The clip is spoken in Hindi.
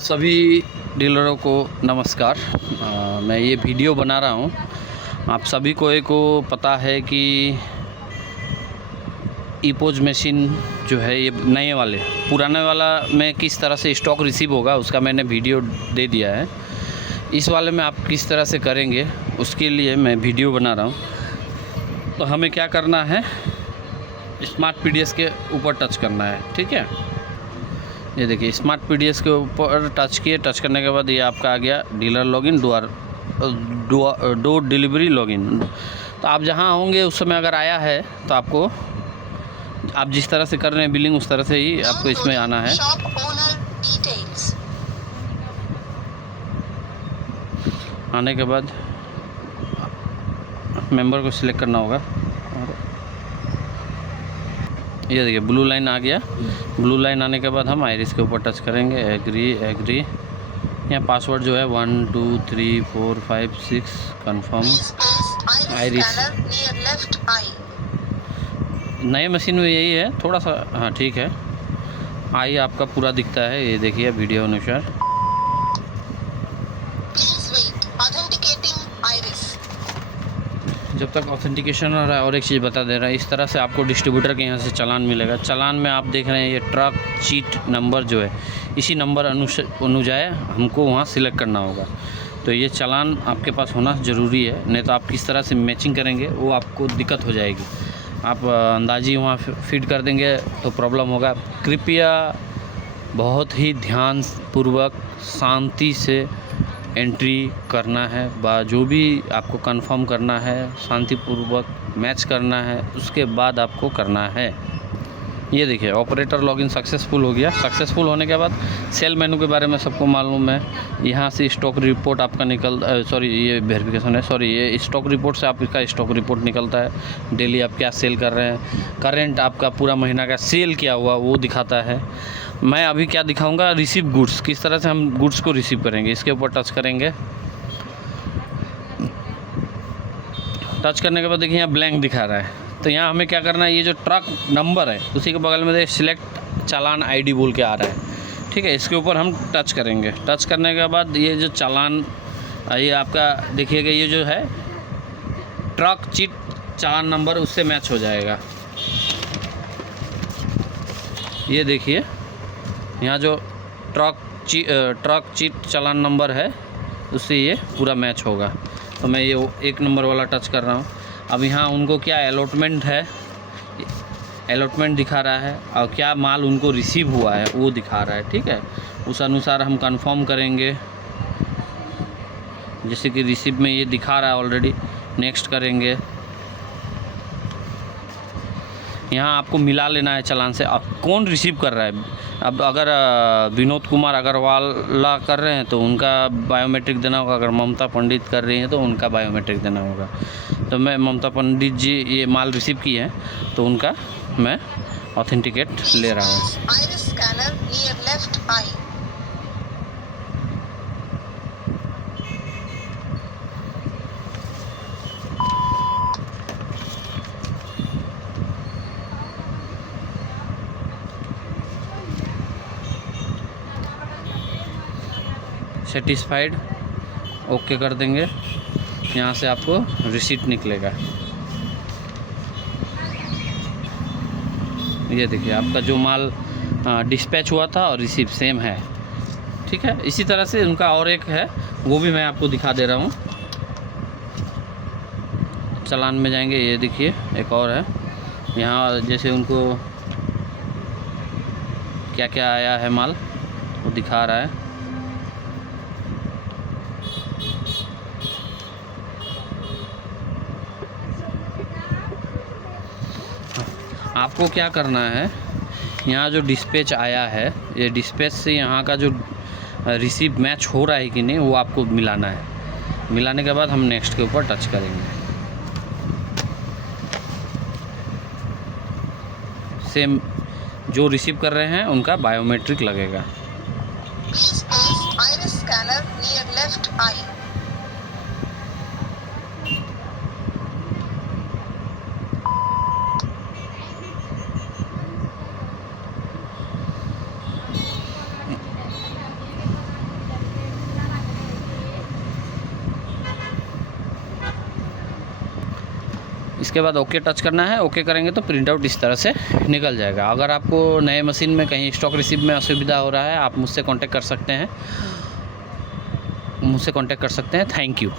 सभी डीलरों को नमस्कार। मैं ये वीडियो बना रहा हूँ। आप सभी को पता है कि ईपोज मशीन जो है ये नए वाले पुराने वाला में किस तरह से स्टॉक रिसीव होगा उसका मैंने वीडियो दे दिया है। इस वाले में आप किस तरह से करेंगे उसके लिए मैं वीडियो बना रहा हूँ। तो हमें क्या करना है, स्मार्ट पीडीएस के ऊपर टच करना है। ठीक है, ये देखिए स्मार्ट पीडीएस के ऊपर टच किए। टच करने के बाद ये आपका आ गया dealer login, door delivery login. तो आप जहाँ होंगे उस समय अगर आया है तो आपको आप जिस तरह से कर रहे हैं बिलिंग उस तरह से ही आपको इसमें आना है। आने के बाद मेंबर को सिलेक्ट करना होगा। ये देखिए ब्लू लाइन आ गया। ब्लू लाइन आने के बाद हम आइरिस के ऊपर टच करेंगे। एग्री। यहाँ पासवर्ड जो है 1 2 3 4 5 6 कंफर्म आइरिस। नए मशीन में यही है थोड़ा सा। हाँ ठीक है, आई आपका पूरा दिखता है। ये देखिए वीडियो अनुसार। जब तक ऑथेंटिकेशन हो रहा है और एक चीज़ बता दे रहा है, इस तरह से आपको डिस्ट्रीब्यूटर के यहाँ से चालान मिलेगा। चालान में आप देख रहे हैं ये ट्रक चीट नंबर जो है, इसी नंबर अनुजाय हमको वहाँ सिलेक्ट करना होगा। तो ये चालान आपके पास होना ज़रूरी है, नहीं तो आप किस तरह से मैचिंग करेंगे वो आपको दिक्कत हो जाएगी। आप अंदाजी वहाँ फीड कर देंगे तो प्रॉब्लम होगा। कृपया बहुत ही ध्यानपूर्वक शांति से एंट्री करना है। जो भी आपको कंफर्म करना है शांतिपूर्वक मैच करना है, उसके बाद आपको करना है। ये देखिए ऑपरेटर लॉगिन सक्सेसफुल हो गया। सक्सेसफुल होने के बाद सेल मेनू के बारे में सबको मालूम है। यहाँ से स्टॉक रिपोर्ट आपका ये वेरिफिकेशन है, ये स्टॉक रिपोर्ट से आपका स्टॉक रिपोर्ट निकलता है। डेली आप क्या सेल कर रहे हैं, करेंट आपका पूरा महीना का सेल क्या हुआ वो दिखाता है। मैं अभी क्या दिखाऊंगा, रिसीव गुड्स, किस तरह से हम गुड्स को रिसीव करेंगे। इसके ऊपर टच करेंगे। टच करने के बाद देखिए यहाँ ब्लैंक दिखा रहा है। तो यहाँ हमें क्या करना है, ये जो ट्रक नंबर है उसी के बगल में सिलेक्ट चालान आईडी बोल के आ रहा है। ठीक है, इसके ऊपर हम टच करेंगे। टच करने के बाद ये जो चालान ये आपका देखिएगा, ये जो है ट्रक चीट चालान नंबर उससे मैच हो जाएगा। ये देखिए यहाँ जो ट्रक चीट चालान नंबर है उससे ये पूरा मैच होगा। तो मैं ये 1 नंबर वाला टच कर रहा हूँ। अब यहाँ उनको क्या अलॉटमेंट है, अलॉटमेंट दिखा रहा है, और क्या माल उनको रिसीव हुआ है वो दिखा रहा है। ठीक है, उस अनुसार हम कंफर्म करेंगे। जैसे कि रिसीव में ये दिखा रहा है ऑलरेडी, नेक्स्ट करेंगे। यहाँ आपको मिला लेना है चालान से अब कौन रिसीव कर रहा है। अब अगर विनोद कुमार अग्रवाला कर रहे हैं तो उनका बायोमेट्रिक देना होगा। अगर ममता पंडित कर रही हैं तो उनका बायोमेट्रिक देना होगा। तो मैं ममता पंडित जी ये माल रिसीव की है तो उनका मैं ऑथेंटिकेट ले रहा हूँ। सेटिस्फाइड ओके कर देंगे। यहाँ से आपको रिसीट निकलेगा। ये देखिए आपका जो माल डिस्पैच हुआ था और रिसीव सेम है। ठीक है, इसी तरह से उनका और एक है वो भी मैं आपको दिखा दे रहा हूँ। चालान में जाएंगे, ये देखिए एक और है। यहाँ जैसे उनको क्या क्या आया है माल वो दिखा रहा है। आपको क्या करना है, यहाँ जो डिस्पैच आया है ये डिस्पैच से यहाँ का जो रिसीव मैच हो रहा है कि नहीं वो आपको मिलाना है। मिलाने के बाद हम नेक्स्ट के ऊपर टच करेंगे। सेम जो रिसीव कर रहे हैं उनका बायोमेट्रिक लगेगा। इसके बाद ओके टच करना है। ओके करेंगे तो प्रिंट आउट इस तरह से निकल जाएगा। अगर आपको नए मशीन में कहीं स्टॉक रिसीव में असुविधा हो रहा है, आप मुझसे कांटेक्ट कर सकते हैं। Thank you.